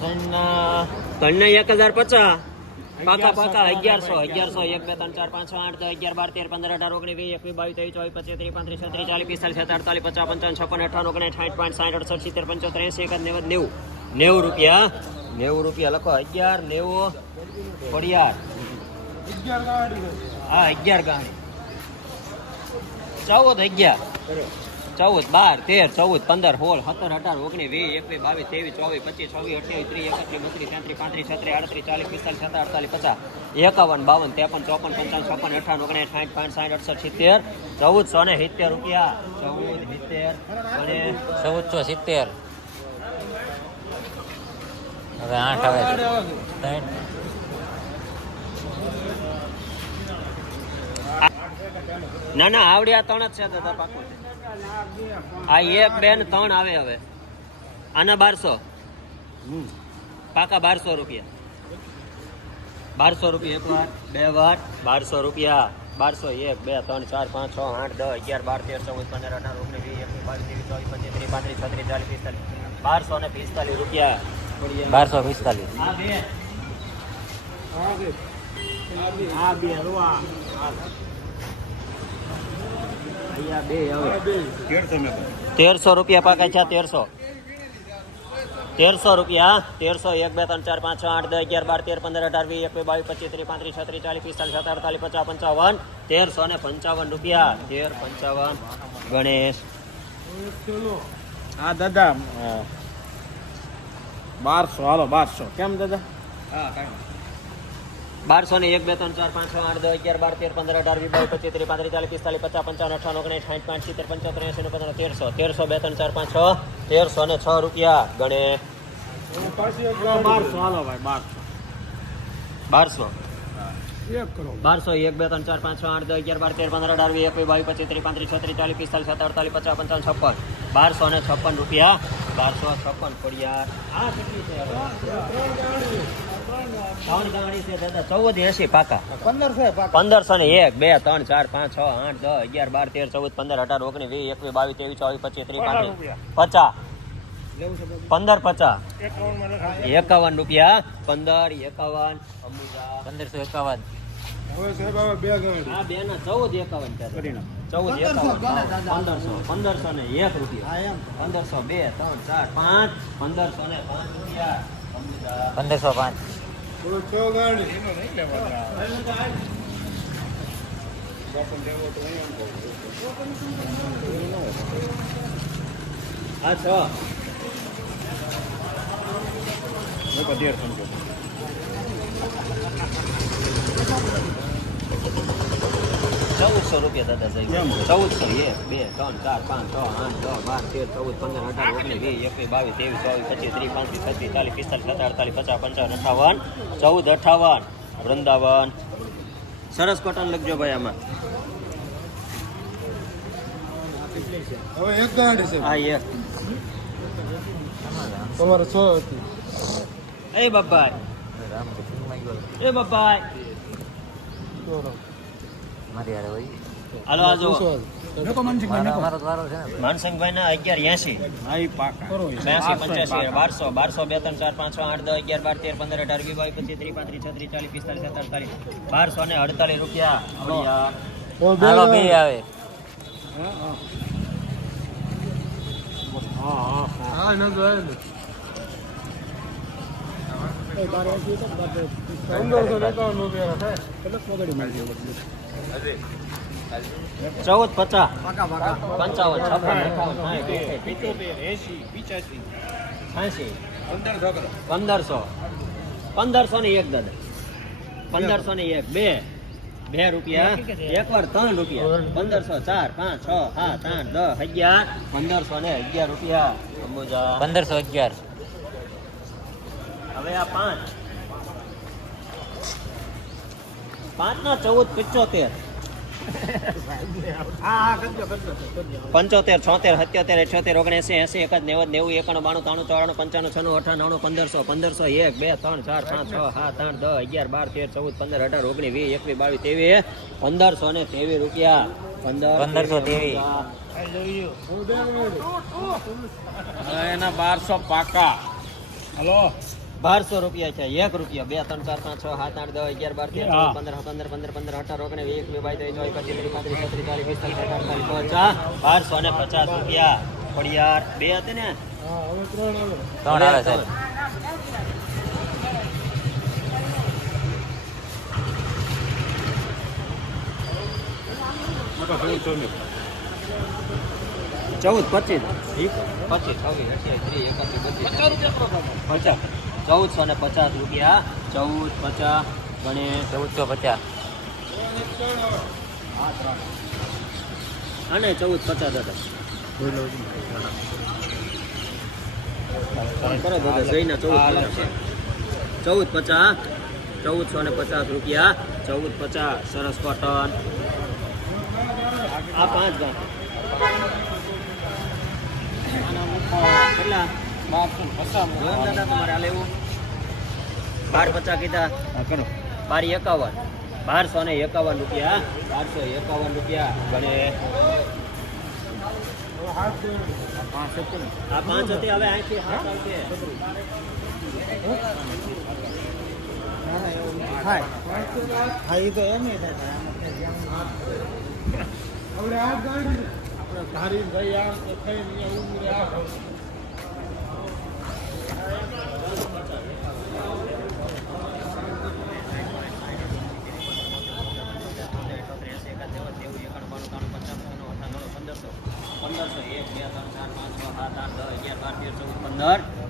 ત્રણ 1050 પાકા 1100 1 2 3 4 5 6 8 10 11 12 13 15 18 19 20 21 22 23 24 25 30 35 40 45 47 48 55 56 58 60 70 75 80 90 રૂપિયા 90 લખો 11 90 પડિયાર 11 ગાડી 14 11 14 12 13 14 15 16 17 18 19 20 21 22 23 24 25 26 28 30 31 32 33 34 35 36 40 45 51 52 53 54 55 56 58 59 60 65 60 60 1470 રૂપિયા 1470 હવે 8 આવે ના આવડ્યા 3 જ છે દાદા પાકો છે આ 1 2 ને 3 આવે હવે આના 1200 પાકા 1200 રૂપિયા 1200 રૂપિયા એક વાર બે વાર 1200 રૂપિયા 1200 1 2 3 4 5 6 8 10 11 12 13 14 15 18 19 20 21 22 23 24 25 30 35 40 રૂપિયા 1245 આ બે રૂવા અહીંયા બે હવે 1300 રૂપિયા પાકા છે 1300 રૂપિયા 1300 1 2 3 4 5 6 8 10 11 12 13 15 18 20 21 22 23 35 40 45 47 48 55 1355 રૂપિયા 1355 ગણેશ હા દાદા 1200 હાલો 1200 કેમ દાદા હા 1200 ને 1 2 3 4 5 6 8 10 11 12 13 15 18 20 22 23 35 40 55 58 59 60 65 70 1300 2 3 4 5 6 1300 ને 6 રૂપિયા ગણે 1200 હાલો ભાઈ 1200 1200 1 2 3 4 5 6 8 10 11 12 13 15 18 20 22 23 35 36 47 48 55 1200 ને 56 રૂપિયા 1256 પડ્યા આ કેટલી છે 3 ગાડી છે દાદા 1480 પાકા 1500 ને 1 2 3 4 5 6 8 10 11 12 13 14 15 18 19 20 21 22 23 24 25 30 50 15 50 51 રૂપિયા 15 51 1551 હવે સાહેબ હવે બે ગાડી આ બે ના 14 51 14 1500 ને 1 રૂપિયા 1500 2 3 4 5 1500 ને 5 રૂપિયા 1505 છ ગાડી એનો નહીં લેવા આ 1400 રૂપિયા દાદા સાહેબ 1400 1 2 3 4 5 6 8 10 12 13 14 15 18 19 20 21 22 23 24 25 30 35 36 40 45 47 50 55 58 14 58 વૃંદાવન સરસ કોટન લખજો ભાઈ આમાં હવે એક ગાડી છે આ એક તમારે 6 હતી એ બાબાઈ એ બાબાઈ મારી યાર ભાઈ હાલો આ જો મારો વારો છે ને માનસિંહભાઈ ના 1180 આઈ પાકા 85 85 1200 12 2 3 4 5 6 8 10 11 12 13 15 18 20 25 30 35 40 45 1248 રૂપિયા હાલો બે આવે હા ન જો 1450 1500 ને 1 દાદા 1500 ને 1 2 રૂપિયા એક વાર 3 રૂપિયા 1500 4 5 6 7 8 10 11 1500 ને 11 રૂપિયા 1511 હવે આ 5 ના 14 75 75 76 77 78 80 81 90 91 92 93 94 95 96 98 1500 1 2 3 4 5 6 7 8 10 11 12 13 14 15 18 19 20 21 22 23 1500 ને 23 રૂપિયા 1523 એના 1200 પાકા હલો 1200 રૂપિયા છે. 1 રૂપિયા 2 3 4 5 6 7 8 10 11 12 13 14 15 15 18 19 20 22 23 24 25 30 35 40 45 1250 રૂપિયા. પડિયાર 2 હતી ને? હા હવે 3 આવે. 3 આવે સાહેબ. ચૌદ 25 1450 રૂપિયા. 1450 ગણે 1450. અને 1450 હતા. કરો દાદા જઈને 1450 1450 રૂપિયા. 1450 સરસ કોટન. આ 5 ગાંઠ કેટલા? 1250 દાદા તમારે આ લેવું? 1250 કીધા. 1251 1251 રૂપિયા. 1251 રૂપિયા ગણે. આ 5 હતી હવે અહીંથી 7 આવશે. હવે આ ગાડી આપણે ધારી ભાઈ આમ તો થઈને ઉમરે આ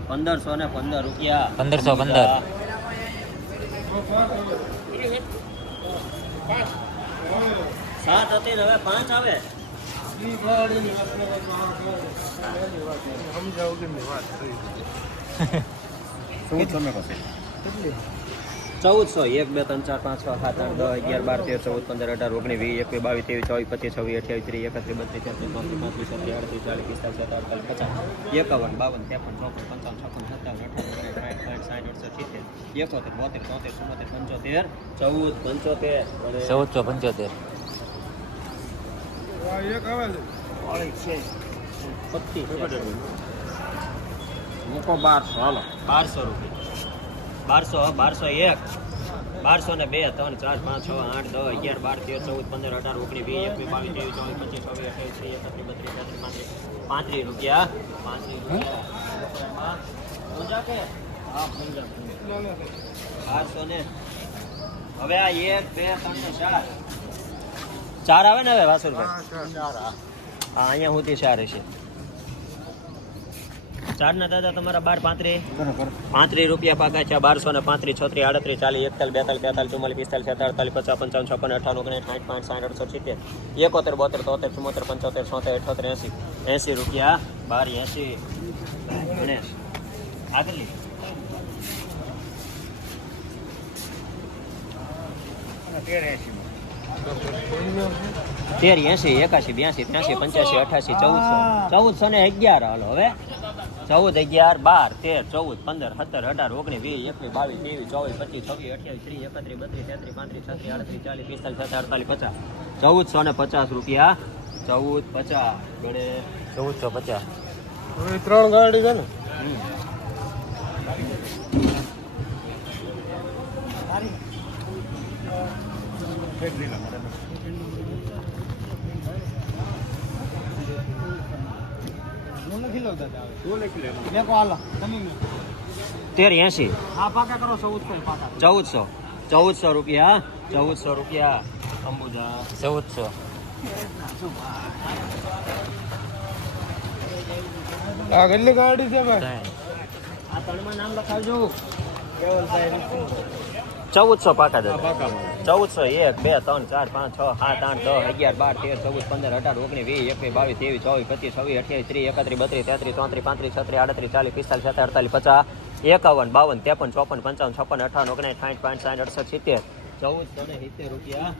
પંદરસો ને 15 રૂપિયા. 1515. સાત હતી ને હવે 5 આવે. ઈ ગાડીની આપણે પહેલી વાત સમજાવ કે ની વાત થઈ. 1400 1 2 3 4 5 6 7 8 10 11 12 13 14 15 18 19 20 21 22 23 24 25 26 1475. આ એક આવે છે. મૂકો 1200 હાલો 1200 રૂપિયા. 1200 1201 1200 ને 2 3 4 5 6 8 10 11 12 13 14 15 18 19 20 21 22 23 24 25 26 27 28 29 30 35 રૂપિયા. 35 રૂપિયા સમજા કે? હા સમજા. 1200 ને હવે આ 1 2 3 ને 4 આવે ને હવે વાસુરભાઈ? હા અહીંયા સુધી 4 હશે. 4 ના દાદા તમારા 12 35 રૂપિયા પાકા છે. 1200 ને 35 36 38 40 41 42 43 44 45 46 47 58 59 60 61 62 63 64 65 74 80 રૂપિયા. 12 80 ગણેશ આગળ 13 80 81 82 83 85 88 1400 ને 11 હાલો હવે 14 11 12 13 14 15 17 18 19 20 21 22 23 24 25 26 28 30 31 35 36 40 45 1450 રૂપિયા. 1450 ગણે 1450. હવે 3 ગાડી છે ને. તેર 80 1400 રૂપિયા. 1400 રૂપિયા અંબુજા 1400. આ કેટલી ગાડી છે ભાઈ? આ ત્રણમાં નામ લખાવજો. 1400 પાકા દાદા. 1400 1 2 3 4 5 6 7 8 10 11 12 13 14 15 18 19 20 21 22 23 24 25 26 28 30 31 32 33 34 35 36 37 48 50 51 52 53 54 55 56 58 59 60 61 62 63 64 65 66 70 1470 રૂપિયા.